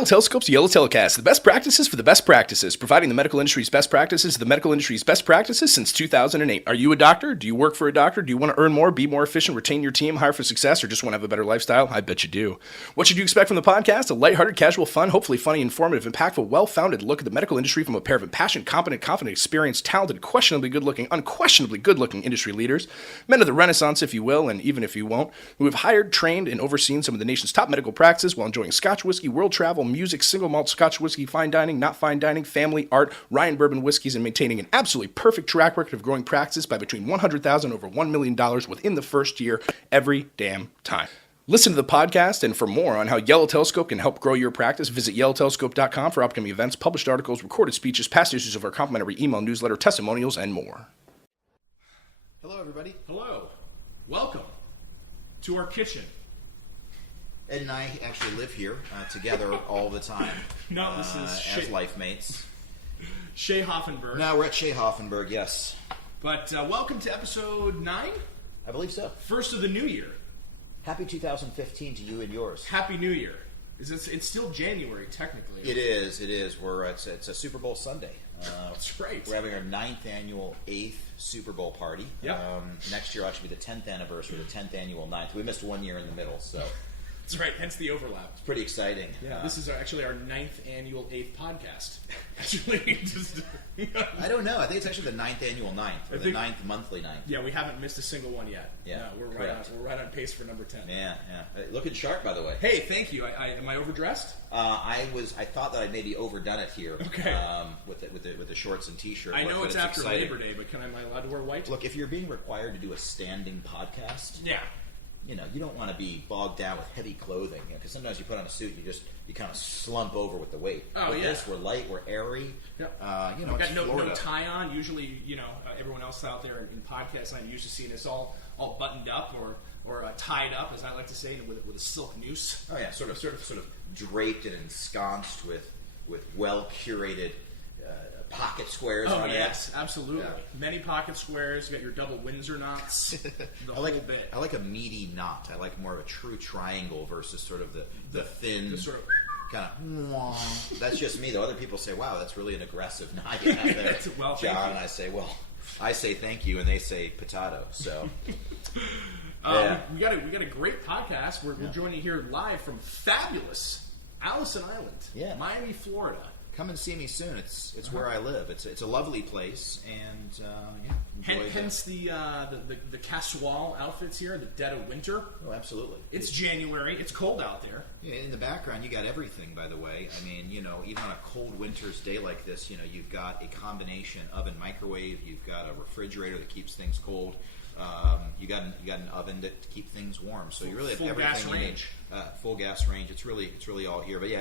YellowTelescope's YellowTelescast, the best practices for the best practices, providing the medical industry's best practices to the medical industry's best practices since 2008. Are you a doctor? Do you work for a doctor? Do you want to earn more, be more efficient, retain your team, hire for success, or just want to have a better lifestyle? I bet you do. What should you expect from the podcast? A lighthearted, casual, fun, hopefully funny, informative, impactful, well-founded look at the medical industry from a pair of passionate, competent, confident, experienced, talented, questionably good-looking, unquestionably good-looking industry leaders, men of the Renaissance, if you will, and even if you won't, who have hired, trained, and overseen some of the nation's top medical practices while enjoying Scotch whiskey, world travel, music, single malt Scotch whiskey, fine dining, not fine dining, family, art, Ryan bourbon whiskeys, and maintaining an absolutely perfect track record of growing practices by between $100,000 over $1 million within the first year every damn time. Listen to the podcast, and for more on how YellowTelescope can help grow your practice, visit YellowTelescope.com for upcoming events, published articles, recorded speeches, past issues of our complimentary email newsletter, testimonials, and more. Hello, everybody. Hello. Welcome to our kitchen. Ed and I actually live here together all the time. No, this is as life mates. Shea Hoffenberg. No, we're at Shea Hoffenberg, yes. But welcome to episode 9. I believe so. First of the new year. Happy 2015 to you and yours. Happy New Year. It's still January, technically. It is. It's a Super Bowl Sunday. That's right. We're having our 9th annual 8th Super Bowl party. Yep. Next year will actually be the 10th anniversary, the 10th annual 9th. We missed 1 year in the middle, so... That's right, hence the overlap. It's pretty exciting. Yeah, this is actually our 9th annual 8th podcast. Actually, I don't know. I think it's actually the 9th annual 9th, or the 9th monthly 9th. Yeah, we haven't missed a single one yet. Yeah, no, we're right on pace for number 10. Yeah. Looking sharp, by the way. Hey, thank you. Am I overdressed? I thought that I'd maybe overdone it here. Okay. With the shorts and t-shirt. I know but it's after exciting. Labor Day, but am I allowed to wear white? Look, if you're being required to do a standing podcast, yeah. You know, you don't want to be bogged down with heavy clothing, because sometimes you put on a suit, you kind of slump over with the weight. Oh, with yeah. this, we're light, we're airy. Yep. You know, I've it's got Florida. no tie on. Usually, everyone else out there in podcasts, I'm used to seeing us all buttoned up or tied up, as I like to say, with a silk noose. Oh yeah, sort of draped and ensconced with well curated pocket squares on it. Oh yes, absolutely. Yeah. Many pocket squares. You got your double Windsor knots. The whole bit. I like a meaty knot. I like more of a true triangle versus sort of the thin, sort of kind of. That's just me, though. Other people say, "Wow, that's really an aggressive knot you have there, well, John." I say, "Well, I say thank you," and they say potato. So. Yeah. We got a great podcast. We're joining here live from fabulous Allison Island, Miami, Florida. Come and see me soon. It's where I live. It's a lovely place, and enjoy hence the Casual outfits here, the dead of winter. Oh, absolutely. It's January. It's cold out there. Yeah, in the background, you got everything. By the way, I mean, even on a cold winter's day like this, you've got a combination oven microwave. You've got a refrigerator that keeps things cold. You got an oven to keep things warm. So you really have everything gas range. Full gas range. It's really all here. But yeah,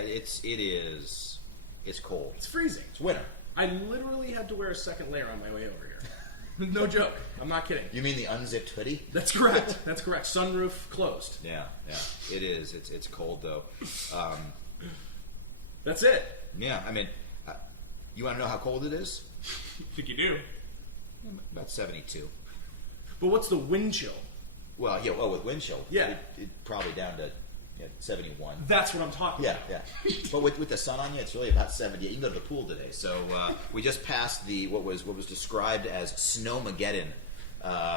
it's cold. It's freezing. It's winter. I literally had to wear a second layer on my way over here. No joke. I'm not kidding. You mean the unzipped hoodie? That's correct. That's correct. Sunroof closed. Yeah. It is. It's cold though. That's it. Yeah. I mean, you want to know how cold it is? I think you do. About 72. But what's the wind chill? Well, yeah. Well, with wind chill, yeah, it probably down to 71. That's what I'm talking about. Yeah. But with the sun on you, it's really about 70. You can go to the pool today. So we just passed what was described as Snowmageddon,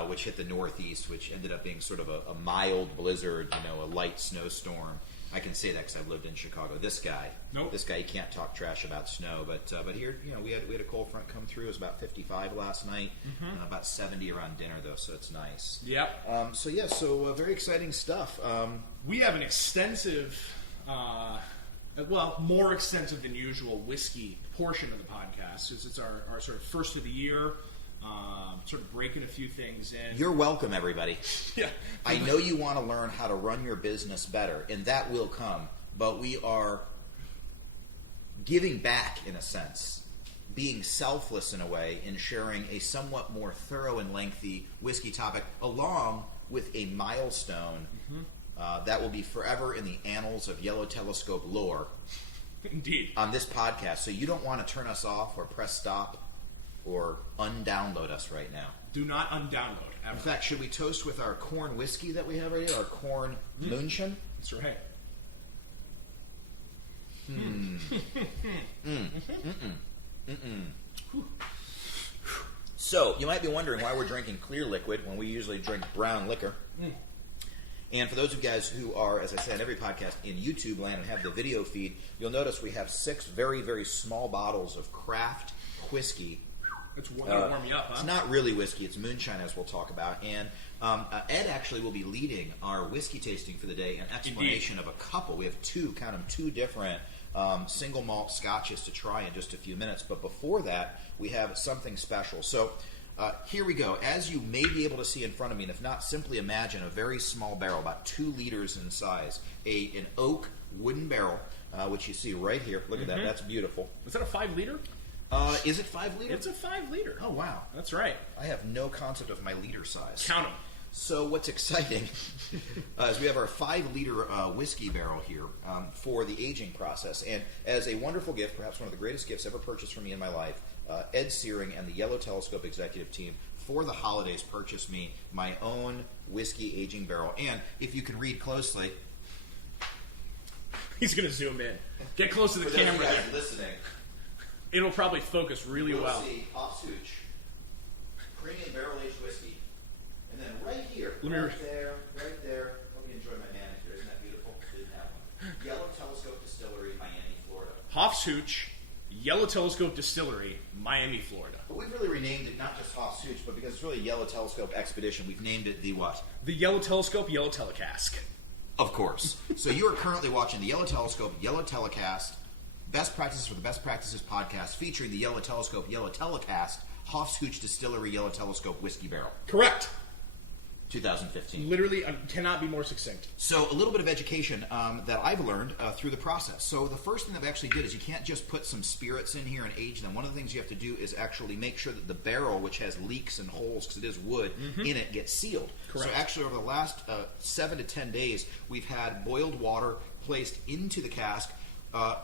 which hit the Northeast, which ended up being sort of a mild blizzard, a light snowstorm. I can say that because I've lived in Chicago. This guy, he can't talk trash about snow. But here, we had a cold front come through. It was about 55 last night, about 70 around dinner though, so it's nice. Yep. So very exciting stuff. We have an extensive, more extensive than usual whiskey portion of the podcast. It's our sort of first of the year. Sort of breaking a few things in. You're welcome, everybody. Yeah. I know you want to learn how to run your business better, and that will come. But we are giving back, in a sense, being selfless in a way, in sharing a somewhat more thorough and lengthy whiskey topic, along with a milestone that will be forever in the annals of Yellow Telescope lore. Indeed. On this podcast. So you don't want to turn us off or press stop or undownload us right now. Do not undownload, ever. In fact, should we toast with our corn whiskey that we have right here, our corn moonshine? That's right. So, you might be wondering why we're drinking clear liquid when we usually drink brown liquor. And for those of you guys who are, as I said, in every podcast in YouTube land and have the video feed, you'll notice we have 6 very, very small bottles of craft whiskey. It's going to warm you up, huh? It's not really whiskey, it's moonshine, as we'll talk about. And Ed actually will be leading our whiskey tasting for the day, an explanation of a couple. We have 2 different single malt scotches to try in just a few minutes. But before that, we have something special. So here we go. As you may be able to see in front of me, and if not, simply imagine a very small barrel, about 2 liters in size, an oak wooden barrel, which you see right here. Look at that. That's beautiful. Is that a 5 liter? Is it 5 liters? It's a 5 liter. Oh, wow. That's right. I have no concept of my liter size. Count them. So what's exciting is we have our 5 liter whiskey barrel here for the aging process. And as a wonderful gift, perhaps one of the greatest gifts ever purchased for me in my life, Ed Searing and the YellowTelescope executive team for the holidays purchased me my own whiskey aging barrel. And if you can read closely... He's going to zoom in. Get close to the camera For those of you there. guys listening... It'll probably focus really You'll well. see Hopscotch, premium barrel-aged whiskey. And then right here, Let me right there, hope you enjoy my manicure. Isn't that beautiful? Didn't have one. YellowTelescope Distillery, Miami, Florida. Hofschuch, YellowTelescope Distillery, Miami, Florida. But we've really renamed it not just Hopscotch, but because it's really YellowTelescope Expedition, we've named it the what? The YellowTelescope, YellowTelescast. Of course. So you are currently watching the YellowTelescope, YellowTelescast, Best Practices for the Best Practices podcast, featuring the YellowTelescope, YellowTelescast, Hofscotch Distillery, YellowTelescope Whiskey Barrel. Correct. 2015. Literally, cannot be more succinct. So a little bit of education that I've learned through the process. So the first thing that I actually did is you can't just put some spirits in here and age them. One of the things you have to do is actually make sure that the barrel, which has leaks and holes because it is wood, in it gets sealed. Correct. So actually over the last 7 to 10 days, we've had boiled water placed into the cask,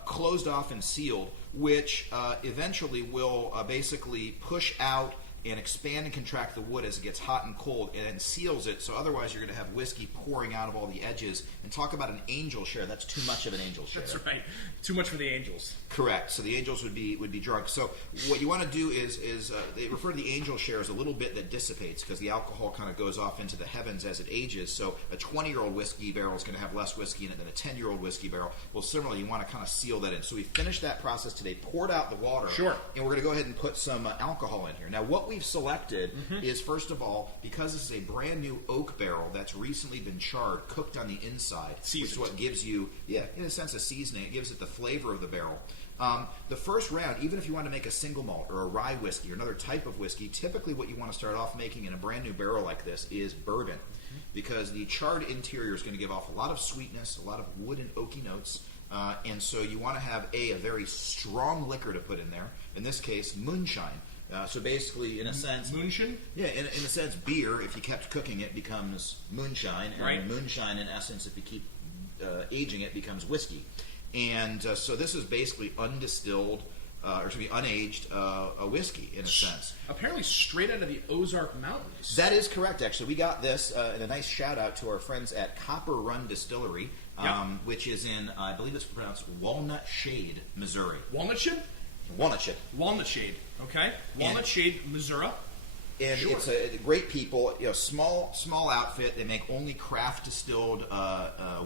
closed off and sealed, which eventually will basically push out and expand and contract the wood as it gets hot and cold, and then seals it. So otherwise, you're going to have whiskey pouring out of all the edges. And talk about an angel share. That's too much of an angel share. That's right. Too much for the angels. Correct. So the angels would be drunk. So what you want to do is they refer to the angel share as a little bit that dissipates because the alcohol kind of goes off into the heavens as it ages. So a 20-year-old whiskey barrel is going to have less whiskey in it than a 10-year-old whiskey barrel. Well, similarly, you want to kind of seal that in. So we finished that process today, poured out the water. Sure. And we're going to go ahead and put some alcohol in here. Now, what we've selected is, first of all, because this is a brand new oak barrel that's recently been charred, cooked on the inside, which is what gives you, in a sense, a seasoning. It gives it the flavor of the barrel. The first round, even if you want to make a single malt or a rye whiskey or another type of whiskey, typically what you want to start off making in a brand new barrel like this is bourbon, because the charred interior is going to give off a lot of sweetness, a lot of wood and oaky notes, and so you want to have a very strong liquor to put in there. In this case, moonshine. So basically, in a sense... Moonshine? Yeah, in a sense, beer, if you kept cooking it, becomes moonshine. And right. Moonshine, in essence, if you keep aging it, becomes whiskey. And so this is basically undistilled, unaged whiskey, in a sense. Apparently straight out of the Ozark Mountains. That is correct, actually. We got this, and a nice shout-out to our friends at Copper Run Distillery, which is in, I believe it's pronounced Walnut Shade, Missouri. Walnut Shade? Walnut Shade. Walnut Shade, okay. Walnut Shade, Missouri. And Sure. it's a great people, small outfit. They make only craft distilled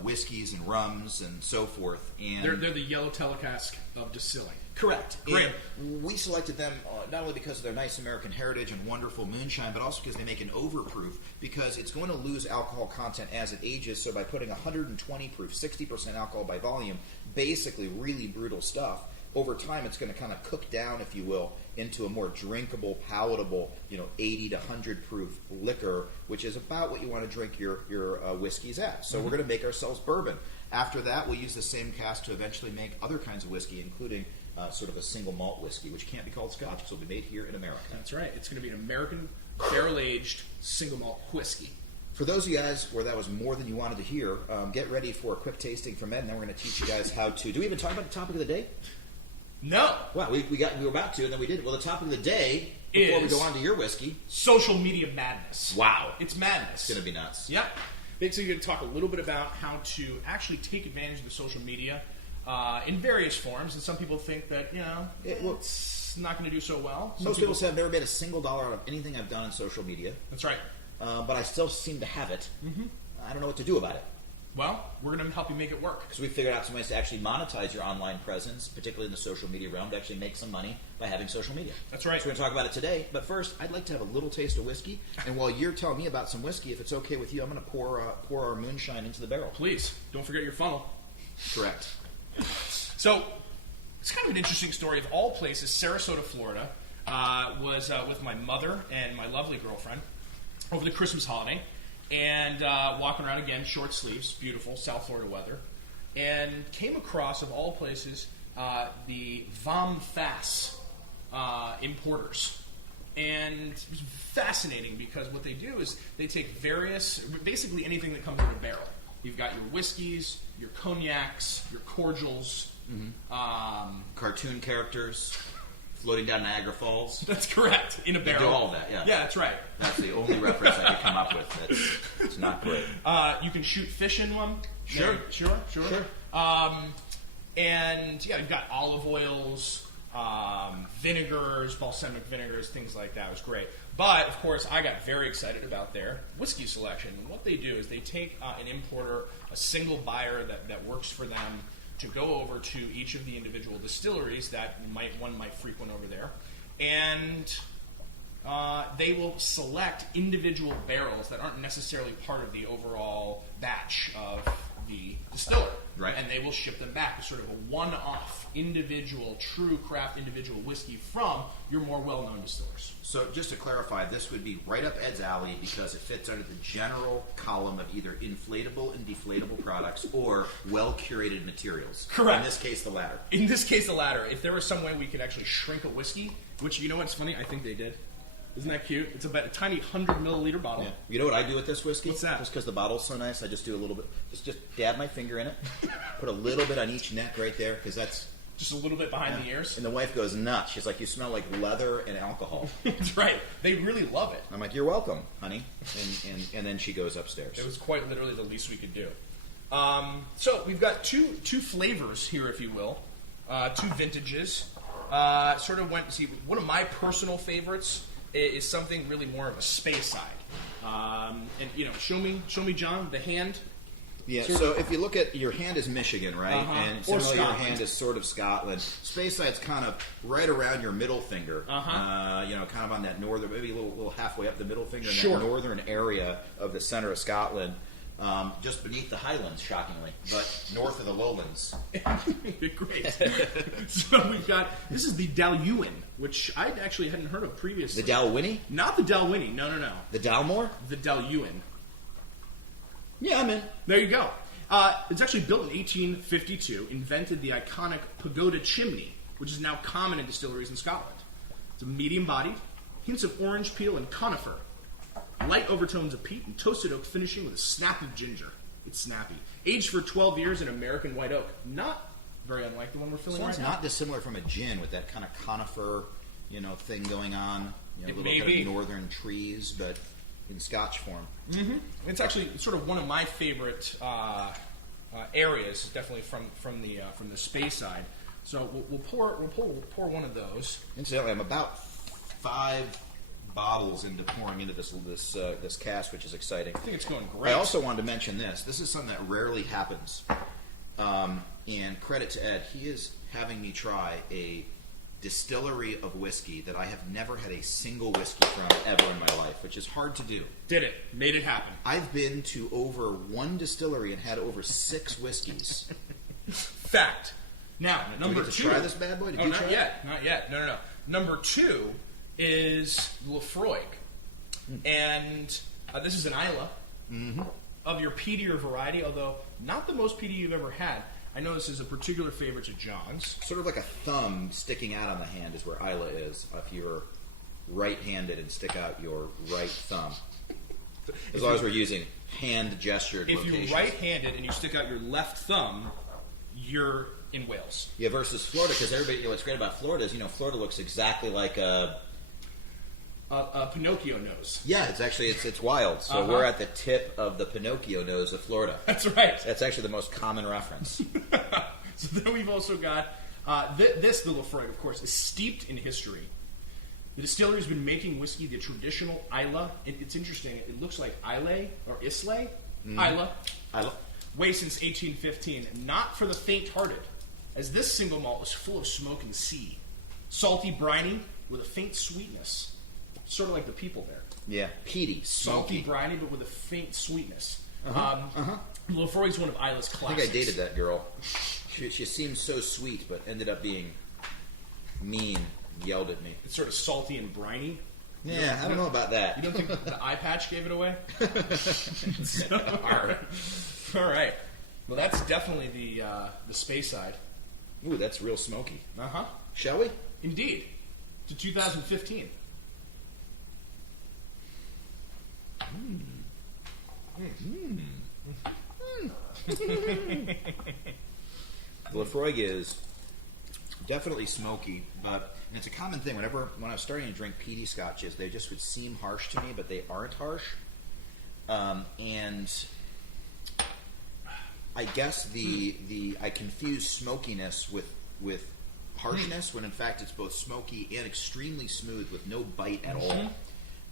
whiskeys and rums and so forth. And They're the YellowTelescast of distilling. correct. Great. And we selected them not only because of their nice American heritage and wonderful moonshine, but also because they make an overproof, because it's going to lose alcohol content as it ages. So by putting 120 proof, 60% alcohol by volume, basically really brutal stuff, over time it's going to kind of cook down, if you will, into a more drinkable, palatable, 80 to 100 proof liquor, which is about what you want to drink your whiskeys at. So we're going to make ourselves bourbon. After that, we'll use the same cask to eventually make other kinds of whiskey, including sort of a single malt whiskey, which can't be called Scotch because it'll be made here in America. That's right. It's going to be an American barrel-aged single malt whiskey. For those of you guys where that was more than you wanted to hear, get ready for a quick tasting from Ed, and then we're going to teach you guys how to... Do we even talk about the topic of the day? No. Well, we were about to, and then we did. Well, the topic of the day, before we go on to your whiskey... Social media madness. Wow. It's madness. It's going to be nuts. Yeah. Basically, we're going to talk a little bit about how to actually take advantage of the social media in various forms, and some people think that it's not going to do so well. Most people say I've never made a single dollar out of anything I've done in social media. That's right. But I still seem to have it. Mm-hmm. I don't know what to do about it. Well, we're going to help you make it work. Because we figured out some ways to actually monetize your online presence, particularly in the social media realm, to actually make some money by having social media. That's right. So we're going to talk about it today. But first, I'd like to have a little taste of whiskey. And while you're telling me about some whiskey, if it's okay with you, I'm going to pour our moonshine into the barrel. Please, don't forget your funnel. Correct. So, it's kind of an interesting story. Of all places, Sarasota, Florida, was with my mother and my lovely girlfriend over the Christmas holiday. And walking around again, short sleeves, beautiful, South Florida weather. And came across, of all places, the Vom Fass importers. And it was fascinating because what they do is they take basically anything that comes in a barrel. You've got your whiskeys, your cognacs, your cordials. Mm-hmm. Cartoon characters floating down Niagara Falls. That's correct, in a barrel. They do all of that, yeah. Yeah, that's right. That's the only reference I could come up with that's not great. You can shoot fish in one. Sure. Sure. And yeah, you've got olive oils, vinegars, balsamic vinegars, things like that. It was great. But, of course, I got very excited about their whiskey selection. And what they do is they take an importer, a single buyer that works for them, to go over to each of the individual distilleries that one might frequent over there. And they will select individual barrels that aren't necessarily part of the overall batch of the distiller. Right. And they will ship them back as sort of a one-off, individual, true craft individual whiskey from your more well-known distillers. So just to clarify, this would be right up Ed's alley because it fits under the general column of either inflatable and deflatable products or well-curated materials. Correct. In this case, the latter. In this case, the latter. If there was some way we could actually shrink a whiskey, which, you know what's funny? I think they did. Isn't that cute? It's about a tiny 100-milliliter bottle. Yeah. You know what I do with this whiskey? What's that? Just because the bottle's so nice, I just do a little bit. Just dab my finger in it. Put a little bit on each neck right there because that's... Just a little bit behind the ears. And the wife goes nuts. She's like, you smell like leather and alcohol. That's right. They really love it. I'm like, you're welcome, honey. And then she goes upstairs. It was quite literally the least we could do. So we've got two flavors here, if you will. Two vintages. Sort of went to see one of my personal favorites is something really more of a space side. And show me, John, the hand. Yeah, so if you look at your hand is Michigan, right? And similarly your hand is sort of Scotland. Space side's kind of right around your middle finger. Kind of on that northern, maybe a little halfway up the middle finger in that northern area of the center of Scotland. Just beneath the Highlands, shockingly, but north of the Lowlands. Great. So we've got, this is the Dalwhinnie, which I actually hadn't heard of previously. The Dalwhinnie? Not the Dalwhinnie, no. The Dalmore? The Dalwhinnie. Yeah, I'm in. There you go. It's actually built in 1852, invented the iconic pagoda chimney, which is now common in distilleries in Scotland. It's a medium-bodied, hints of orange peel and conifer. Light overtones of peat and toasted oak finishing with a snap of ginger. It's snappy. Aged for 12 years in American white oak. Not very unlike the one we're filling Sounds right now. not dissimilar from a gin with that kind of conifer, thing going on. It little may kind be. of northern trees, but in Scotch form. Mm-hmm. It's actually sort of one of my favorite areas, definitely from the space side. So we'll pour one of those. Incidentally, I'm about 5 bottles into pouring into this cask, which is exciting. I think it's going great. I also wanted to mention this. This is something that rarely happens. And credit to Ed, he is having me try a distillery of whiskey that I have never had a single whiskey from ever in my life, which is hard to do. Did it. Made it happen. I've been to over 1 distillery and had over 6 whiskeys. Fact. Now, number Do we get to 2. try this bad boy? Not yet. No. Number 2 is Lefroy. And this is an Islay of your peatier variety, although not the most peaty you've ever had. I know this is a particular favorite to John's. Sort of like a thumb sticking out on the hand is where Isla is. If you're right-handed and stick out your right thumb. As long as we're using hand-gestured locations. If you're right-handed and you stick out your left thumb, you're in Wales. Yeah, versus Florida, because everybody, what's great about Florida is, Florida looks exactly like a Pinocchio nose. Yeah, it's wild. So we're at the tip of the Pinocchio nose of Florida. That's right. That's actually the most common reference. So then we've also got the Lafroig, of course, is steeped in history. The distillery has been making whiskey the traditional Isla. It's interesting. It looks like Islay or Islay. Isla. Way since 1815. Not for the faint-hearted, as this single malt is full of smoke and sea. Salty, briny, with a faint sweetness. Sort of like the people there. Yeah, peaty, Salty, smoky. briny, but with a faint sweetness. Lafroig is one of Isla's I classics. think I dated that girl. She seemed so sweet, but ended up being mean. Yelled at me. It's sort of salty and briny. Yeah, I don't know about that. You don't think the eye patch gave it away? All right. Well, that's definitely the space side. Ooh, that's real smoky. Uh-huh. Shall we? Indeed. To 2015. Lafroig is definitely smoky, but and it's a common thing. When I was starting to drink peaty scotches, they just would seem harsh to me, but they aren't harsh. And I guess I confuse smokiness with harshness, when in fact it's both smoky and extremely smooth with no bite at all.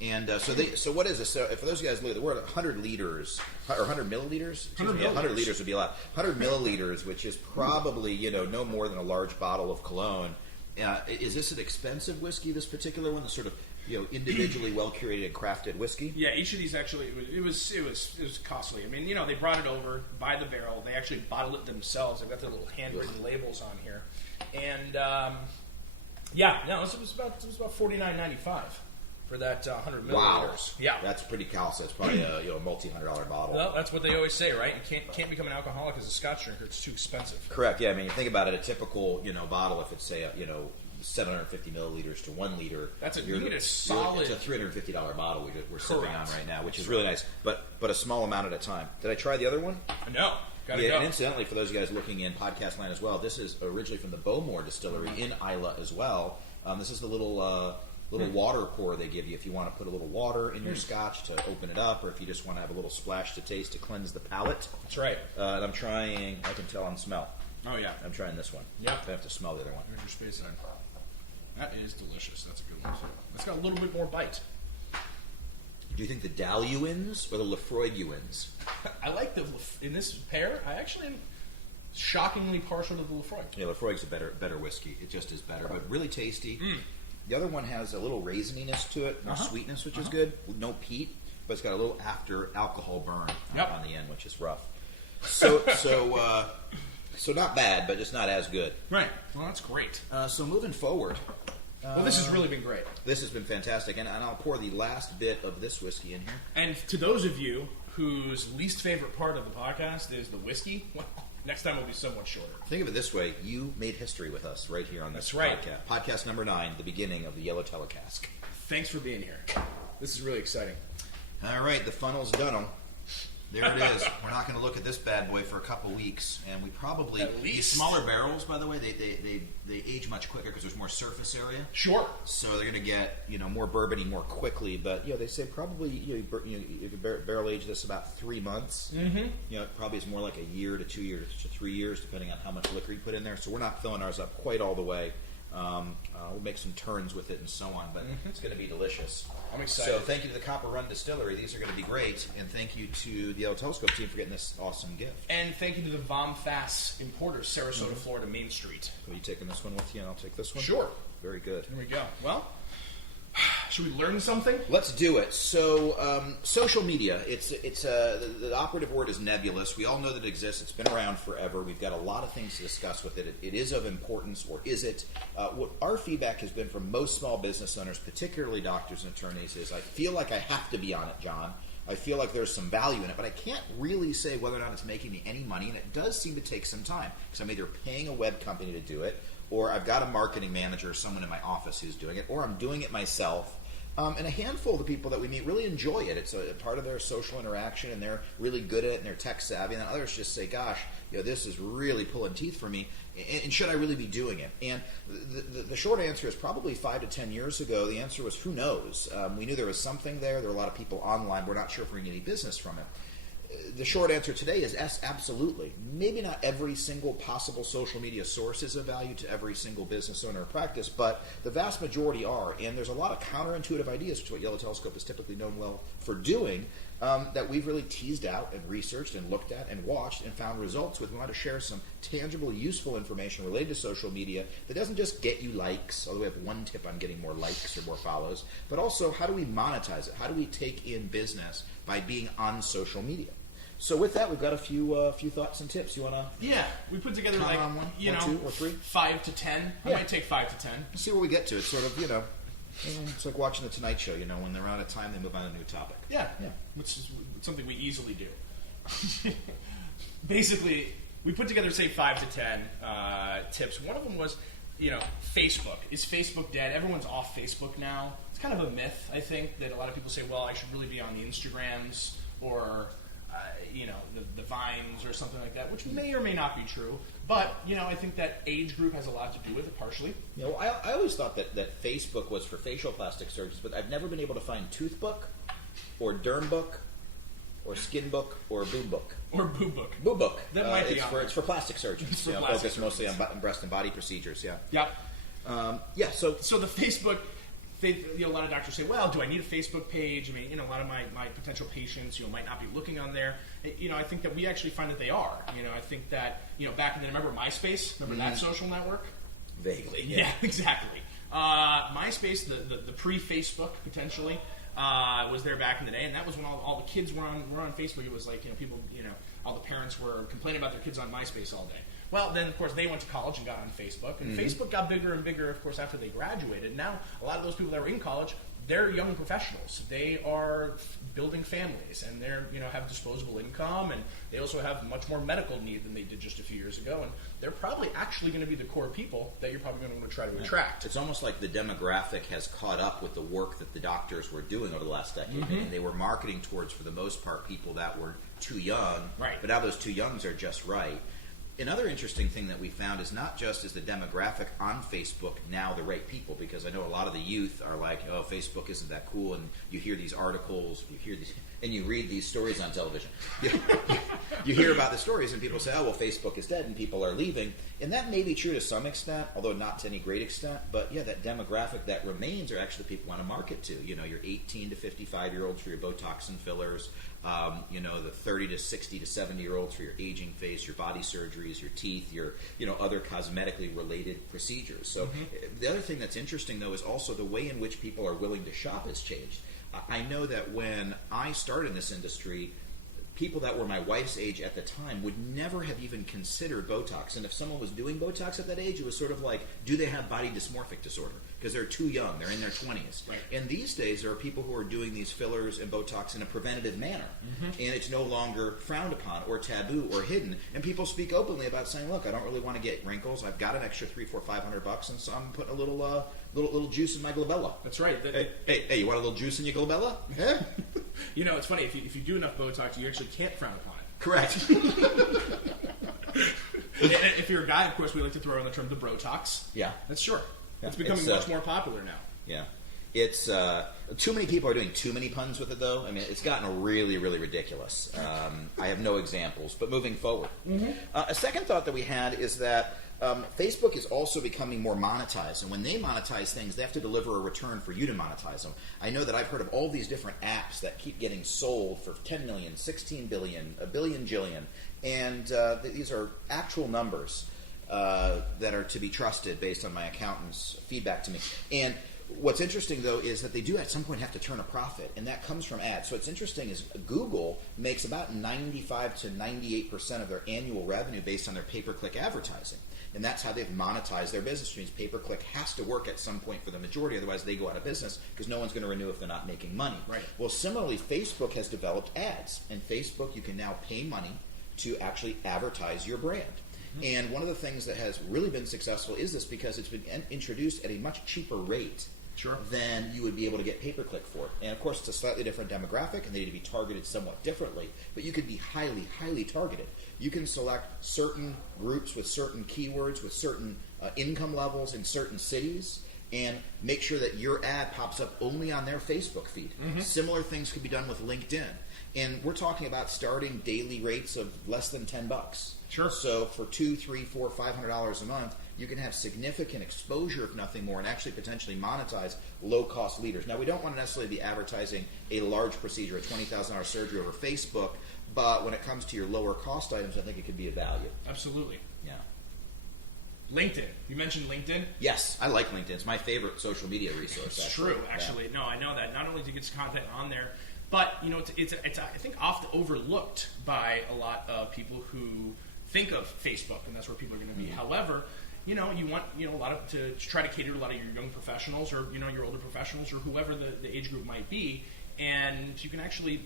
And so what is this? So for those of you guys, we're at 100 liters or 100 milliliters. 100 liters would be a lot. 100 milliliters, which is probably no more than a large bottle of cologne. Is this an expensive whiskey? This particular one, the sort of individually well curated and crafted whiskey. Yeah, each of these actually it was costly. I mean, they brought it over by the barrel. They actually bottle it themselves. They've got their little handwritten labels on here, and it was about $49.95 for that 100 milliliters. Wow. Yeah, That's pretty costly. It's probably a multi-$100 bottle. well, that's what they always say, right? You can't become an alcoholic as a Scotch drinker. It's too expensive. Correct. Yeah. I mean, you think about it. A typical bottle, if it's say 750 milliliters to 1 liter. That's you need a solid. It's a $350 bottle we're sipping on Correct. right now, which is really nice. But a small amount at a time. Did I try the other one? No, gotta Yeah. go. And incidentally, for those of you guys looking in podcast land as well, this is originally from the Bowmore Distillery in Isla as well. This is the little water pour they give you if you want to put a little water in your scotch to open it up, or if you just want to have a little splash to taste to cleanse the palate. That's right. And I'm trying. I can tell on smell. Oh yeah. I'm trying this one. Yep. I have to smell the other one. There's your space side. That is delicious. That's a good one too. It's got a little bit more bite. Do you think the Daluins or the Lafroiguins? I like in this pair. I actually am shockingly partial to the Lafroig. Yeah, Lafroig's a better whiskey. It just is better, but really tasty. The other one has a little raisininess to it, more sweetness, which is good. With no peat, but it's got a little after alcohol burn on the end, which is rough. So not bad, but just not as good. Right. Well, that's great. So moving forward. Well, this has really been great. This has been fantastic, and I'll pour the last bit of this whiskey in here. And to those of you whose least favorite part of the podcast is the whiskey, well, next time will be somewhat shorter. Think of it this way: you made history with us right here on this That's right. podcast. Podcast number 9, the beginning of the YellowTelescope. Thanks for being here. This is really exciting. All right, the funnel's done. There it is. We're not going to look at this bad boy for a couple weeks, and we probably these smaller barrels. By the way, they age much quicker because there's more surface area. Sure. So they're going to get more bourbony more quickly. But they say probably if you barrel age this about 3 months. Mm-hmm. It probably is more like a year to 2 years to 3 years, depending on how much liquor you put in there. So we're not filling ours up quite all the way. We'll make some turns with it and so on, but it's going to be delicious. I'm excited. So thank you to the Copper Run Distillery. These are going to be great. And thank you to the YellowTelescope team for getting this awesome gift. And thank you to the Vom Fass Importers, Sarasota, Florida, Main Street. Are you taking this one with you, and I'll take this one? Sure. Very good. Here we go. Well, should we learn something? Let's do it. So, social media. The operative word is nebulous. We all know that it exists. It's been around forever. We've got a lot of things to discuss with it. It is of importance, or is it? What our feedback has been from most small business owners, particularly doctors and attorneys, is I feel like I have to be on it, John. I feel like there's some value in it, but I can't really say whether or not it's making me any money, and it does seem to take some time because I'm either paying a web company to do it, or I've got a marketing manager or someone in my office who's doing it, or I'm doing it myself. And a handful of the people that we meet really enjoy it. It's a part of their social interaction, and they're really good at it, and they're tech savvy. And then others just say, gosh, this is really pulling teeth for me, and should I really be doing it? And the short answer is probably 5 to 10 years ago, the answer was who knows? We knew there was something there. There were a lot of people online. We're not sure if we're going to get any business from it. the short answer today is yes, absolutely. Maybe not every single possible social media source is of value to every single business owner or practice, but the vast majority are. And there's a lot of counterintuitive ideas, which is what Yellow Telescope is typically known well for doing, that we've really teased out and researched and looked at and watched and found results with. We want to share some tangible, useful information related to social media that doesn't just get you likes, although we have one tip on getting more likes or more follows, but also how do we monetize it? How do we take in business by being on social media? So with that, we've got a few thoughts and tips. You want to? Yeah, we put together Count like on one, you or know, two, or three? 5 to 10. I Yeah. might take 5 to 10. See where we get to. It's sort of, it's like watching the Tonight Show. When they're out of time, they move on to a new topic. Yeah, Yeah. which is something we easily do. Basically, we put together, say, 5 to 10 tips. One of them was, Facebook. Is Facebook dead? Everyone's off Facebook now. It's kind of a myth, I think, that a lot of people say, well, I should really be on the Instagrams or, the Vines or something like that, which may or may not be true. But, I think that age group has a lot to do with it, partially. I always thought that Facebook was for facial plastic surgeons, but I've never been able to find Toothbook or Dermbook or Skinbook or Boombook. Or Boo Book. Boo Book. That might be on there. It's for plastic surgeons. It's for plastic focused mostly on surgeons. breast and body procedures. Yeah. Yep. So So the Facebook, a lot of doctors say, well, do I need a Facebook page? I mean, a lot of my potential patients, might not be looking on there. I think that we actually find that they are. I think that, back in the, remember MySpace? Remember that social network? vaguely. Yeah, exactly. MySpace, the pre-Facebook, potentially, was there back in the day, and that was when all the kids were on Facebook. It was like, people, all the parents were complaining about their kids on MySpace all day. Well, then, of course, they went to college and got on Facebook, and Facebook got bigger and bigger, of course, after they graduated. Now, a lot of those people that were in college, they're young professionals. They are building families, and they're, have disposable income, and they also have much more medical need than they did just a few years ago, and they're probably actually going to be the core people that you're probably going to want to try to attract. It's almost like the demographic has caught up with the work that the doctors were doing over the last decade, and they were marketing towards, for the most part, people that were too young, Right. But now those too youngs are just right. Another interesting thing that we found is not just is the demographic on Facebook now the right people, because I know a lot of the youth are like, oh, Facebook isn't that cool, and you hear these articles, and you read these stories on television. You hear about the stories, and people say, oh, well, Facebook is dead, and people are leaving. And that may be true to some extent, although not to any great extent. But, yeah, that demographic that remains are actually people want to market to. Your 18 to 55-year-olds for your Botox and fillers, the 30 to 60 to 70-year-olds for your aging face, your body surgeries, your teeth, your, other cosmetically related procedures. So the other thing that's interesting, though, is also the way in which people are willing to shop has changed. I know that when I started in this industry, people that were my wife's age at the time would never have even considered Botox. And if someone was doing Botox at that age, it was sort of like, do they have body dysmorphic disorder? Because they're too young. They're in their 20s. Right. And these days, there are people who are doing these fillers and Botox in a preventative manner. And it's no longer frowned upon or taboo or hidden. And people speak openly about saying, look, I don't really want to get wrinkles. I've got an extra $300-$500, and so I'm putting a little juice in my glabella. That's right. Hey, you want a little juice in your glabella? Yeah. It's funny, if you do enough Botox, you actually can't frown upon it. Correct. And if you're a guy, of course, we like to throw in the term the Brotox. Yeah. That's sure. Yeah, It's becoming much more popular now. Yeah. It's too many people are doing too many puns with it, though. I mean, it's gotten really, really ridiculous. I have no examples, but moving forward. A second thought that we had is that Facebook is also becoming more monetized, and when they monetize things, they have to deliver a return for you to monetize them. I know that I've heard of all these different apps that keep getting sold for 10 million, 16 billion, a billion jillion, and these are actual numbers that are to be trusted based on my accountant's feedback to me. And what's interesting, though, is that they do at some point have to turn a profit, and that comes from ads. So what's interesting is Google makes about 95 to 98% of their annual revenue based on their pay-per-click advertising. And that's how they've monetized their business streams. Pay-per-click has to work at some point for the majority, otherwise they go out of business because no one's going to renew if they're not making money. Right. Well, similarly, Facebook has developed ads. And Facebook, you can now pay money to actually advertise your brand. And one of the things that has really been successful is this, because it's been introduced at a much cheaper rate than you would be able to get pay-per-click for. And of course, it's a slightly different demographic, and they need to be targeted somewhat differently. But you can be highly, highly targeted. You can select certain groups with certain keywords, with certain income levels in certain cities, and make sure that your ad pops up only on their Facebook feed. Similar things could be done with LinkedIn. And we're talking about starting daily rates of less than $10. Sure. So for $200, $300, $400, $500 a month, you can have significant exposure, if nothing more, and actually potentially monetize low-cost leaders. Now, we don't want to necessarily be advertising a large procedure, a $20,000 surgery over Facebook, but when it comes to your lower-cost items, I think it could be of value. Absolutely. Yeah. LinkedIn. You mentioned LinkedIn. Yes, I like LinkedIn. It's my favorite social media resource. It's actually. true, actually. Yeah. No, I know that. Not only to get content on there, but it's I think often overlooked by a lot of people who think of Facebook, and that's where people are going to be. However, you want a lot of to try to cater to a lot of your young professionals, or your older professionals, or whoever the age group might be, and you can actually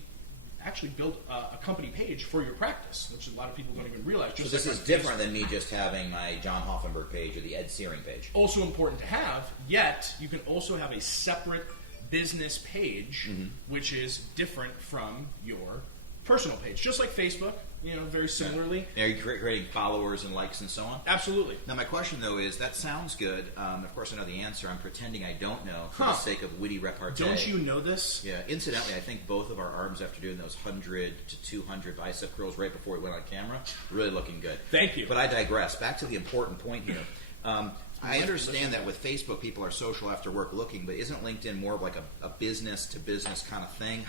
build a company page for your practice, which a lot of people don't even realize. So this is different than me just having my John Hoffenberg page or the Ed Searing page. Also important to have, yet you can also have a separate business page, which is different from your personal page. Just like Facebook, very similarly. Are you creating followers and likes and so on? Absolutely. Now, my question, though, is that sounds good. Of course, I know the answer. I'm pretending I don't know for the sake of witty repartee. Don't you know this? Yeah. Incidentally, I think both of our arms, after doing those 100 to 200 bicep curls right before we went on camera, really looking good. Thank you. But I digress. Back to the important point here. I understand that with Facebook, people are social after work looking, but isn't LinkedIn more of like a business-to-business kind of thing?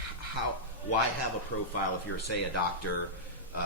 Why have a profile if you're, say, a doctor,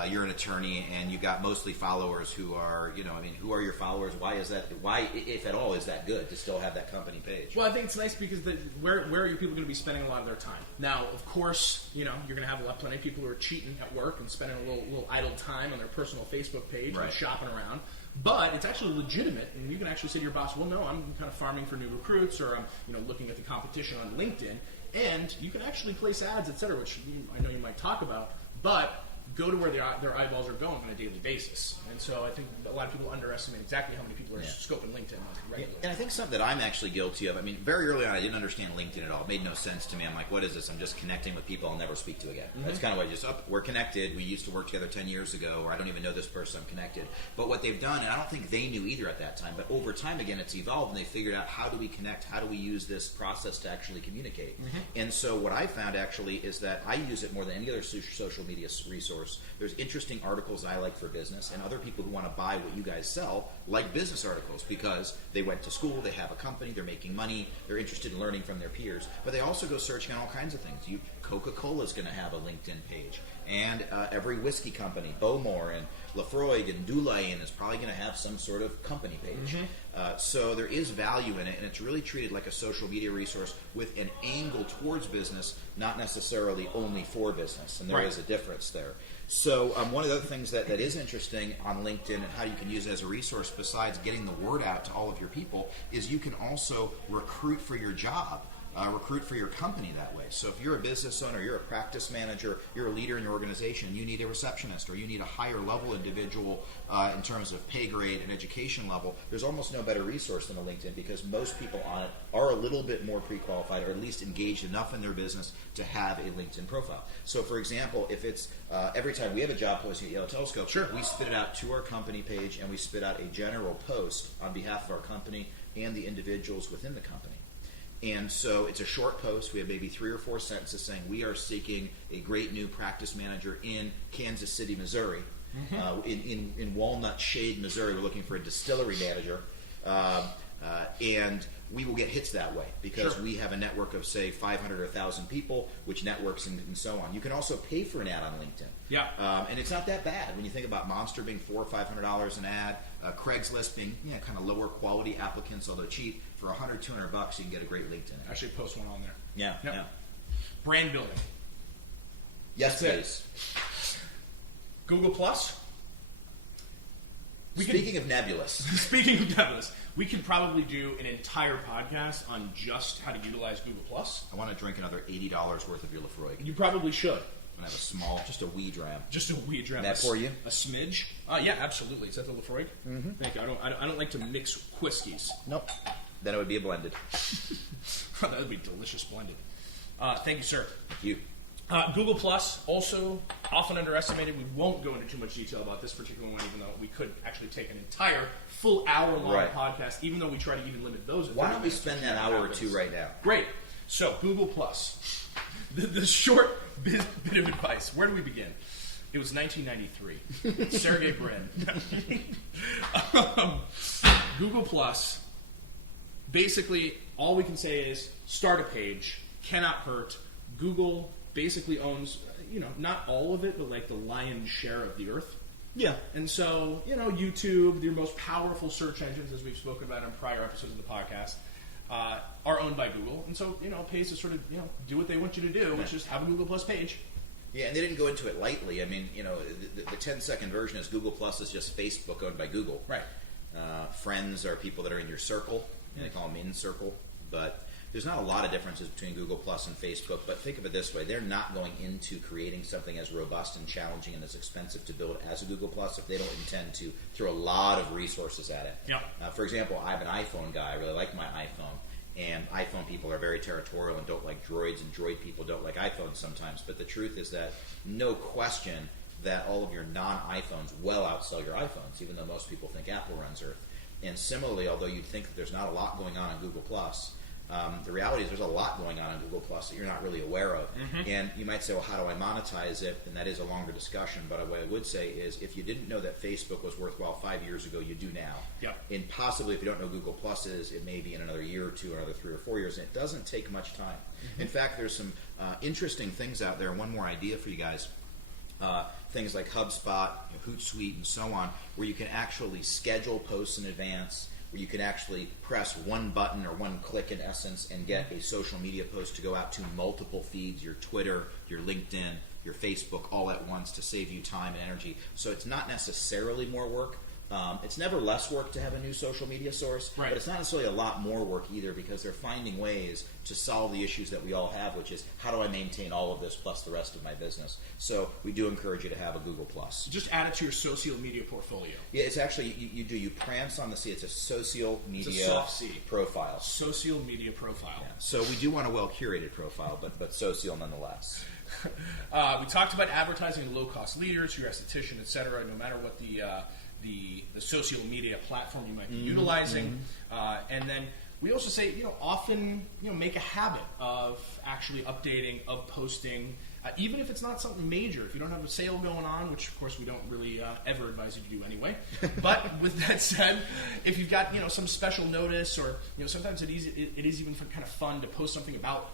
you're an attorney, and you got mostly followers who are, who are your followers? Why is that? Why, if at all, is that good to still have that company page? Well, I think it's nice because where are your people going to be spending a lot of their time? Now, of course, you're going to have plenty of people who are cheating at work and spending a little idle time on their personal Facebook page and shopping around. But it's actually legitimate, and you can actually say to your boss, well, no, I'm kind of farming for new recruits, or I'm looking at the competition on LinkedIn, and you can actually place ads, etc., which I know you might talk about, but go to where their eyeballs are going on a daily basis. And so I think a lot of people underestimate exactly how many people are scoping LinkedIn regularly. And I think something that I'm actually guilty of, very early on I didn't understand LinkedIn at all. It made no sense to me. I'm like, what is this? I'm just connecting with people I'll never speak to again. That's kind of what we're connected. We used to work together 10 years ago, or I don't even know this person, I'm connected. But what they've done, and I don't think they knew either at that time, but over time, again, it's evolved, and they figured out how do we connect, how do we use this process to actually communicate. And so what I found actually is that I use it more than any other social media resource. There's interesting articles I like for business, and other people who want to buy what you guys sell like business articles because they went to school, they have a company, they're making money, they're interested in learning from their peers. But they also go searching on all kinds of things. Coca-Cola is going to have a LinkedIn page, and every whiskey company, Bowmore and Lafroig and Doulayen, is probably going to have some sort of company page. So there is value in it, and it's really treated like a social media resource with an angle towards business, not necessarily only for business, and there is a difference there. So one of the other things that is interesting on LinkedIn and how you can use it as a resource besides getting the word out to all of your people is you can also recruit for your job. Recruit for your company that way. So if you're a business owner, you're a practice manager, you're a leader in your organization, you need a receptionist or you need a higher level individual in terms of pay grade and education level, there's almost no better resource than a LinkedIn because most people on it are a little bit more pre-qualified or at least engaged enough in their business to have a LinkedIn profile. So for example, if it's every time we have a job posting at YellowTelescope, we spit it out to our company page and we spit out a general post on behalf of our company and the individuals within the company. And so it's a short post. We have maybe 3 or 4 sentences saying we are seeking a great new practice manager in Kansas City, Missouri. In Walnut Shade, Missouri, we're looking for a distillery manager. And we will get hits that way because we have a network of, say, 500 or 1,000 people, which networks and so on. You can also pay for an ad on LinkedIn. Yeah. And it's not that bad when you think about Monster being $400 or $500 an ad, Craigslist being kind of lower quality applicants, although cheap. For $100, $200, you can get a great LinkedIn ad. Actually post one on there. Yeah. Brand building. Yes, please. Google Plus. Speaking of nebulous, we could probably do an entire podcast on just how to utilize Google Plus. I want to drink another $80 worth of your Lafroig. You probably should. I have a small, just a wee dram. Just a wee dram. That for you? A smidge? Yeah, absolutely. Is that the Lafroig? Thank you. I don't like to mix whiskeys. Nope. Then it would be a blended. That would be delicious blended. Thank you, sir. Thank you. Google Plus, also often underestimated. We won't go into too much detail about this particular one, even though we could actually take an entire full hour-long podcast, even though we try to even limit those. Why don't we spend that hour or two right now? Great. So, Google Plus. The short bit of advice. Where do we begin? It was 1993. Sergey Brin. Google Plus, basically, all we can say is start a page, cannot hurt. Google basically owns, not all of it, but like the lion's share of the earth. Yeah. And so, YouTube, your most powerful search engines, as we've spoken about in prior episodes of the podcast, are owned by Google. And so, it pays to sort of, do what they want you to do, which is have a Google Plus page. Yeah, and they didn't go into it lightly. I mean, the 10-second version is Google Plus is just Facebook owned by Google. Right. Friends are people that are in your circle. They call them in circle. But there's not a lot of differences between Google Plus and Facebook. But think of it this way. They're not going into creating something as robust and challenging and as expensive to build as a Google Plus if they don't intend to throw a lot of resources at it. Yep. For example, I'm an iPhone guy. I really like my iPhone. And iPhone people are very territorial and don't like droids, and droid people don't like iPhones sometimes. But the truth is that no question that all of your non-iPhones well outsell your iPhones, even though most people think Apple runs Earth. And similarly, although you'd think that there's not a lot going on Google+, the reality is there's a lot going on Google Plus that you're not really aware of. Mm-hmm. And you might say, well, how do I monetize it? And that is a longer discussion. But what I would say is if you didn't know that Facebook was worthwhile 5 years ago, you do now. Yep. And possibly if you don't know Google Plus is, it may be in another year or two, another 3 or 4 years. And it doesn't take much time. Mm-hmm. In fact, there's some interesting things out there. One more idea for you guys. Things like HubSpot, Hootsuite, and so on, where you can actually schedule posts in advance, where you can actually press one button or one click in essence and get a social media post to go out to multiple feeds, your Twitter, your LinkedIn, your Facebook, all at once to save you time and energy. So it's not necessarily more work. It's never less work to have a new social media source, right. But it's not necessarily a lot more work either because they're finding ways to solve the issues that we all have, which is how do I maintain all of this plus the rest of my business? So we do encourage you to have a Google Plus. Just add it to your social media portfolio. Yeah, it's actually, you prance on the C. It's a social media it's a soft C. profile. Social media profile. Yeah. So we do want a well-curated profile, but social nonetheless. We talked about advertising low-cost leaders, your esthetician, etc., no matter what the social media platform you might be utilizing. And then we also say, often, make a habit of actually updating, of posting, even if it's not something major. If you don't have a sale going on, which of course we don't really ever advise you to do anyway. But with that said, if you've got, some special notice or, sometimes it is even kind of fun to post something about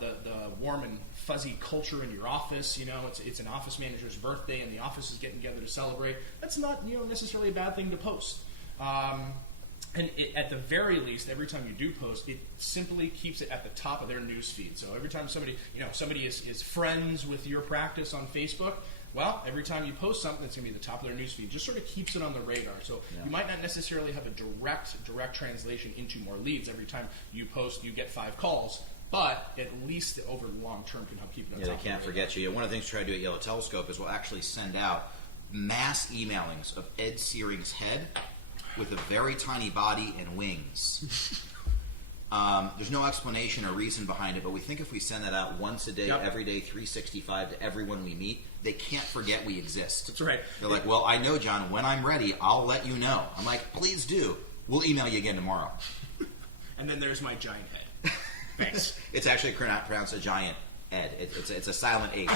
the warm and fuzzy culture in your office. It's an office manager's birthday and the office is getting together to celebrate. That's not necessarily a bad thing to post. And at the very least, every time you do post, it simply keeps it at the top of their news feed. So every time somebody is friends with your practice on Facebook, well, every time you post something, it's going to be at the top of their news feed. Just sort of keeps it on the radar. So you might not necessarily have a direct translation into more leads. Every time you post, you get 5 calls. But at least over the long term can help keep it on top. Yeah, they can't forget you. One of the things we try to do at Yellow Telescope is we'll actually send out mass emailings of Ed Searing's head with a very tiny body and wings. There's no explanation or reason behind it, but we think if we send that out once a day, every day, 365 to everyone we meet, they can't forget we exist. That's right. They're like, well, I know, John, when I'm ready, I'll let you know. I'm like, please do. We'll email you again tomorrow. And then there's my giant head. Thanks. It's actually pronounced a giant Ed. It's a silent H.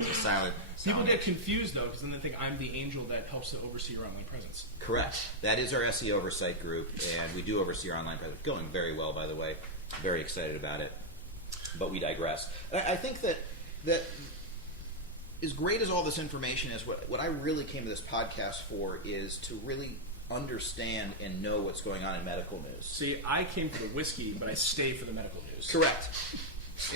It's a silent. People get confused though, because then they think I'm the angel that helps to oversee your online presence. Correct. That is our SEO oversight group, and we do oversee our online presence. Going very well, by the way. Very excited about it. But we digress. I think that as great as all this information is, what I really came to this podcast for is to really understand and know what's going on in medical news. See, I came for the whiskey, but I stay for the medical news. Correct.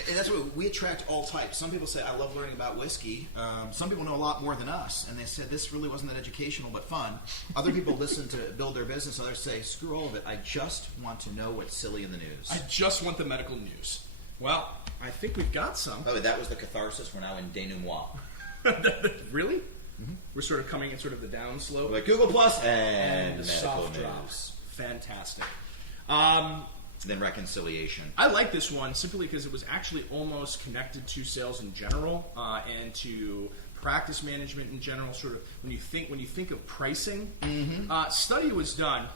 And that's what we attract all types. Some people say, I love learning about whiskey. Some people know a lot more than us. And they said, this really wasn't that educational but fun. Other people listen to build their business. Others say, screw all of it. I just want to know what's silly in the news. I just want the medical news. Well, I think we've got some. Oh, that was the catharsis. We're now in denouement. Really? Mm-hmm. We're sort of coming in sort of the down slope. Like Google Plus and the medical soft news. drops. Fantastic. than reconciliation. I like this one simply because it was actually almost connected to sales in general and to practice management in general. Sort of when you think of pricing, study was done.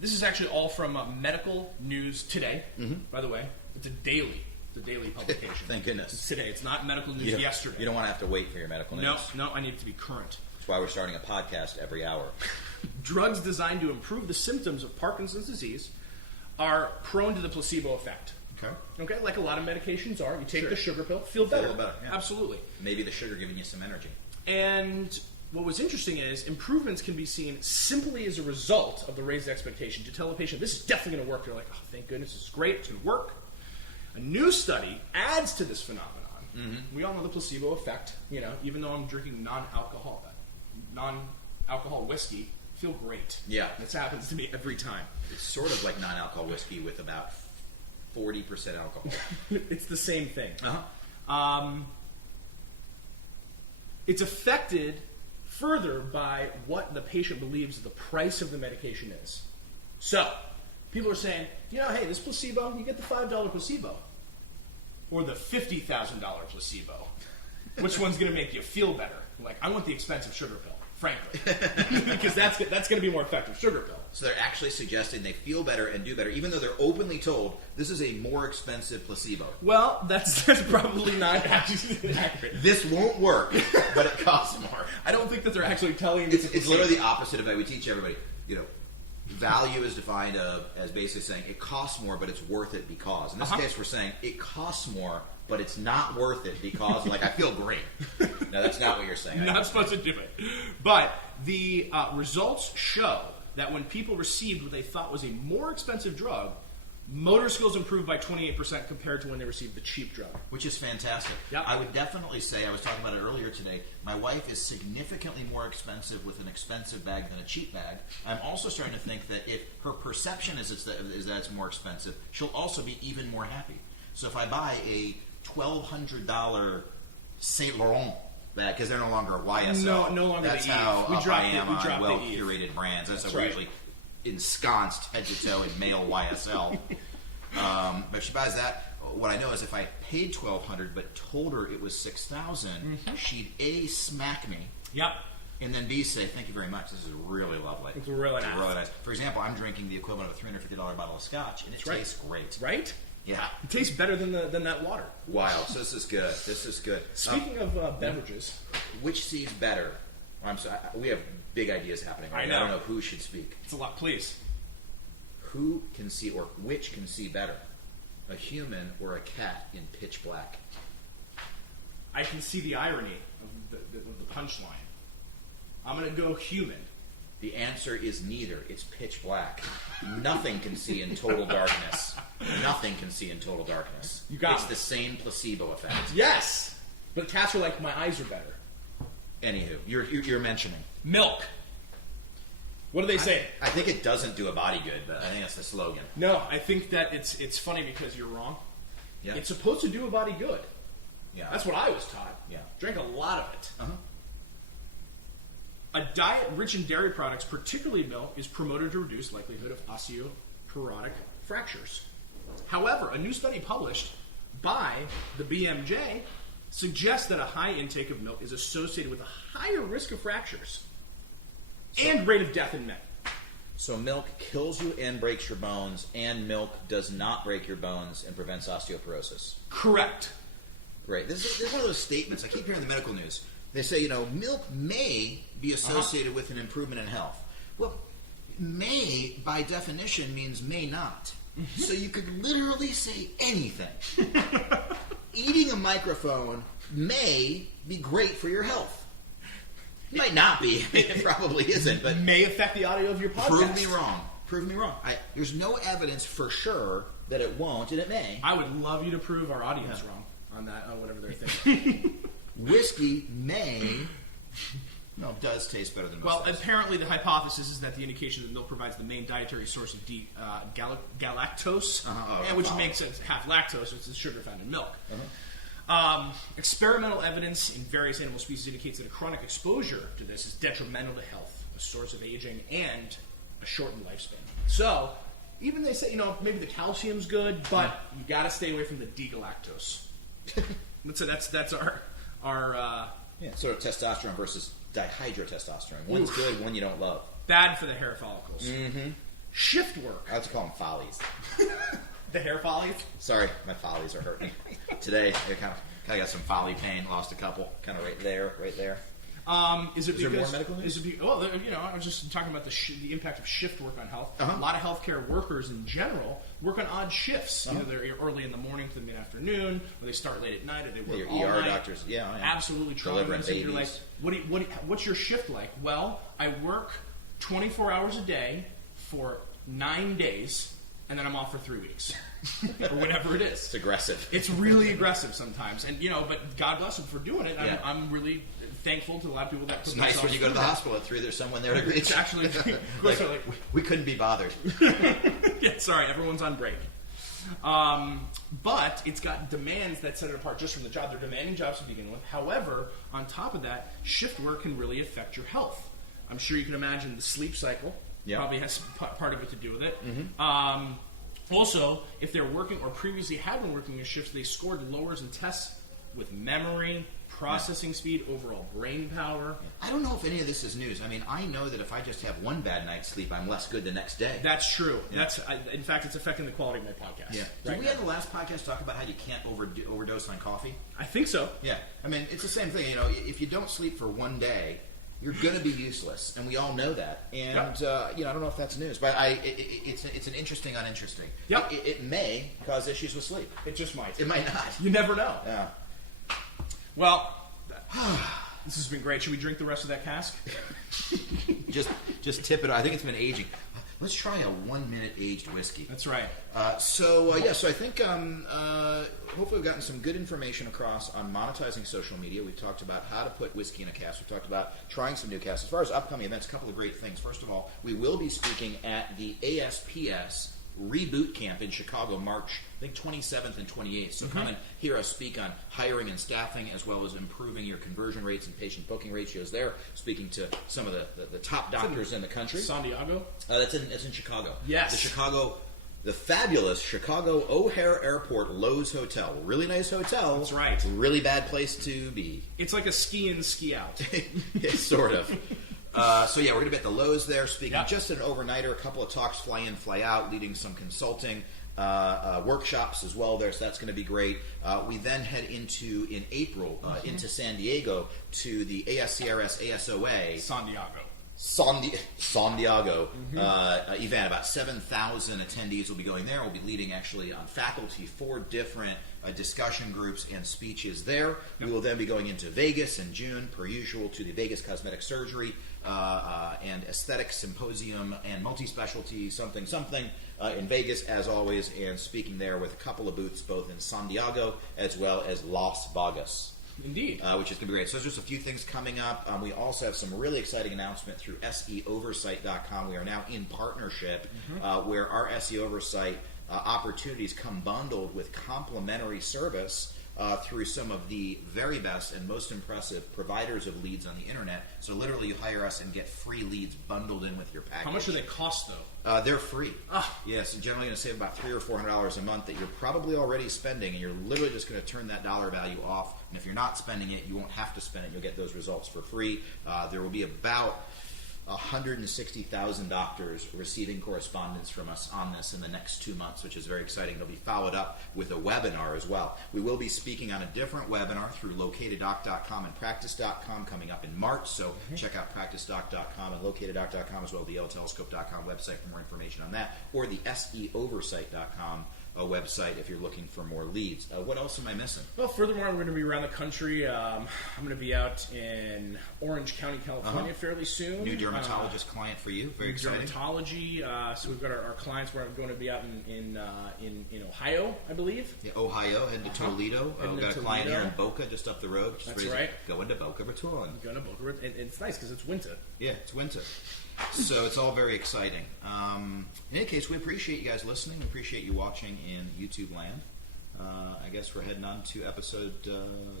This is actually all from Medical News Today. By the way, it's a daily publication. Thank goodness. It's today. It's not Medical News yesterday. You don't want to have to wait for your medical news. No, I need it to be current. That's why we're starting a podcast every hour. Drugs designed to improve the symptoms of Parkinson's disease are prone to the placebo effect. Okay, like a lot of medications are. You take the sugar pill, feel better. Yeah. Absolutely. Maybe the sugar giving you some energy. And what was interesting is improvements can be seen simply as a result of the raised expectation. To tell a patient, this is definitely going to work, they're like, oh, thank goodness, this is great, it's going to work. A new study adds to this phenomenon. We all know the placebo effect. Even though I'm drinking non-alcohol whiskey, I feel great. Yeah. This happens to me every time. It's sort of like non-alcohol whiskey with about 40% alcohol. It's the same thing. It's affected further by what the patient believes the price of the medication is. So, people are saying, hey, this placebo, you get the $5 placebo. Or the $50,000 placebo. Which one's going to make you feel better? Like, I want the expensive sugar pill, frankly. Because that's going to be more effective, sugar pill. So they're actually suggesting they feel better and do better, even though they're openly told this is a more expensive placebo. Well, that's probably not actually accurate. This won't work, but it costs more. I don't think that they're actually telling you. It's literally the opposite of what we teach everybody. Value is defined as basically saying it costs more, but it's worth it because. In this case, we're saying it costs more, but it's not worth it because, I feel great. No, that's not what you're saying. You're not supposed to do it. But the results show that when people received what they thought was a more expensive drug, motor skills improved by 28% compared to when they received the cheap drug. Which is fantastic. Yep. I would definitely say, I was talking about it earlier today, my wife is significantly more expensive with an expensive bag than a cheap bag. I'm also starting to think that if her perception is that it's more expensive, she'll also be even more happy. So if I buy a $1,200 Saint Laurent bag, because they're no longer a YSL. No longer That's the Eve. how We up dropped I am we dropped on the well-curated brands. That's how right. we're usually ensconced head to toe in male YSL. But if she buys that, what I know is if I paid $1,200 but told her it was $6,000, she'd A, smack me. Yep. And then B, say, thank you very much. This is really lovely. It's really nice. Really nice. For example, I'm drinking the equivalent of a $350 bottle of scotch, and it tastes great. Right? Yeah. It tastes better than that water. Wow. So this is good. This is good. Speaking of beverages. Which sees better? I'm sorry, we have big ideas happening right now. I don't know who should speak. It's a lot, please. Who can see, or which can see better? A human or a cat in pitch black? I can see the irony of the punchline. I'm going to go human. The answer is neither. It's pitch black. Nothing can see in total darkness. Nothing can see in total darkness. You got It's the same placebo effect. Yes! But cats are like, my eyes are better. Anywho, you're mentioning. Milk. What do they say? I think it doesn't do a body good, but I think that's the slogan. No, I think that it's funny because you're wrong. Yeah. It's supposed to do a body good. Yeah. That's what I was taught. Yeah. Drank a lot of it. Uh-huh. A diet rich in dairy products, particularly milk, is promoted to reduce likelihood of osteoporotic fractures. However, a new study published by the BMJ suggests that a high intake of milk is associated with a higher risk of fractures and rate of death in men. So milk kills you and breaks your bones, and milk does not break your bones and prevents osteoporosis. Correct. Right. This is one of those statements I keep hearing in the medical news. They say, milk may be associated with an improvement in health. Well, may, by definition, means may not. So you could literally say anything. Eating a microphone may be great for your health. It might not be. It probably isn't. But may affect the audio of your podcast. Prove me wrong. Prove me wrong. There's no evidence for sure that it won't, and it may. I would love you to prove our audience wrong on that, on whatever they're thinking. Whiskey does taste better than most. Well, apparently the hypothesis is that the indication that milk provides the main dietary source of galactose, which makes it half lactose, which is the sugar found in milk. Experimental evidence in various animal species indicates that a chronic exposure to this is detrimental to health, a source of aging, and a shortened lifespan. So even they say, maybe the calcium's good, but you got to stay away from the D-galactose. That's our sort of testosterone versus dihydrotestosterone. One's good, one you don't love. bad for the hair follicles. Mm-hmm. Shift work. I like to call them follies. The hair follies? Sorry, my follies are hurting. Today, I kind of got some folly pain, lost a couple, kind of right there. Is there more medical news? I was just talking about the impact of shift work on health. A lot of healthcare workers in general work on odd shifts. Either they're early in the morning to the mid-afternoon, or they start late at night, or they work your all ER night. doctors, Absolutely delivering traumatizing. babies. You're like, what's your shift like? Well, I work 24 hours a day for 9 days, and then I'm off for 3 weeks. Or whatever it is. It's aggressive. It's really aggressive sometimes. And, but God bless them for doing it. Yeah. I'm really thankful to a lot of people that put It's nice when you go to the hospital at 3, there's someone there to greet It's you. actually... we couldn't be bothered. Yeah, sorry, everyone's on break. But it's got demands that set it apart just from the job. They're demanding jobs to begin with. However, on top of that, shift work can really affect your health. I'm sure you can imagine the sleep cycle probably has part of it to do with it. Mm-hmm. Also, if they're working or previously had been working in shifts, they scored lowers in tests with memory, processing speed, overall brain power. I don't know if any of this is news. I mean, I know that if I just have one bad night's sleep, I'm less good the next day. That's true. Yeah. In fact, it's affecting the quality of my podcast. Yeah. Did we have the last podcast talk about how you can't overdose on coffee? I think so. Yeah. I mean, it's the same thing. If you don't sleep for one day, you're going to be useless, and we all know that. And I don't know if that's news, but it's an interesting uninteresting. Yep. It may cause issues with sleep. It just might. It might not. You never know. Yeah. Well, this has been great. Should we drink the rest of that cask? Just tip it. I think it's been aging. Let's try a 1-minute aged whiskey. That's right. So I think hopefully we've gotten some good information across on monetizing social media. We've talked about how to put whiskey in a cask. We've talked about trying some new casks. As far as upcoming events, a couple of great things. First of all, we will be speaking at the ASPS Reboot Camp in Chicago, March, I think 27th and 28th. So come and hear us speak on hiring and staffing, as well as improving your conversion rates and patient booking ratios there, speaking to some of the top doctors in the country. San Diego? That's in Chicago. Yes. The fabulous Chicago O'Hare Airport Lowe's Hotel. Really nice hotel. That's right. Really bad place to be. It's like a ski in, ski out. Yeah, sort of. We're going to be at the Lowe's there, speaking just an overnighter, a couple of talks, fly in, fly out, leading some consulting workshops as well there, so that's going to be great. We then head in April into San Diego to the ASCRS ASOA. San Diego event. About 7,000 attendees will be going there. We'll be leading actually on faculty 4 different discussion groups and speeches there. We will then be going into Vegas in June, per usual, to the Vegas Cosmetic Surgery and Aesthetic Symposium and Multi-Specialty something in Vegas, as always, and speaking there with a couple of booths both in San Diego as well as Las Vegas. Indeed. Which is going to be great. So there's just a few things coming up. We also have some really exciting announcement through SEOversight.com. We are now in partnership where our SEO Oversight opportunities come bundled with complimentary service through some of the very best and most impressive providers of leads on the internet. So literally you hire us and get free leads bundled in with your package. How much do they cost, though? They're free. Yes, so generally going to save about $300 or $400 a month that you're probably already spending, and you're literally just going to turn that dollar value off. And if you're not spending it, you won't have to spend it. You'll get those results for free. There will be about 160,000 doctors receiving correspondence from us on this in the next 2 months, which is very exciting. It'll be followed up with a webinar as well. We will be speaking on a different webinar through locateddoc.com and practicedoc.com coming up in March, so check out practicedoc.com and locateddoc.com as well as the YellowTelescope.com website for more information on that, or the SEOversight.com website if you're looking for more leads. What else am I missing? Well, furthermore, we're going to be around the country. I'm going to be out in Orange County, California fairly soon. New dermatologist client for you. Very exciting. Dermatology. So we've got our clients. We're going to be out in Ohio, I believe. Yeah, Ohio, heading to Toledo. We've got a client here in Boca, just up the road. Just That's right. Going to Boca Raton. Going to Boca Raton. And it's nice because it's winter. Yeah, it's winter. So it's all very exciting. In any case, we appreciate you guys listening. We appreciate you watching in YouTube land. I guess we're heading on to episode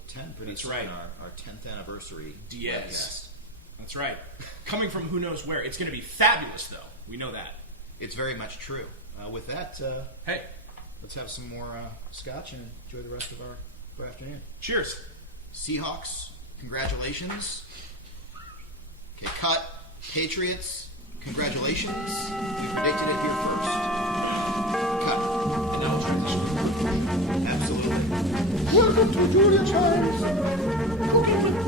10 pretty soon. Right. Our 10th anniversary Diaz. podcast. That's right. Coming from who knows where. It's going to be fabulous, though. We know that. It's very much true. With that, Hey, let's have some more scotch and enjoy the rest of our afternoon. cheers. Seahawks, congratulations. Okay, cut. Patriots, congratulations. We predicted it here first. Cut. And now we'll transition. Absolutely. Welcome to Julia Child's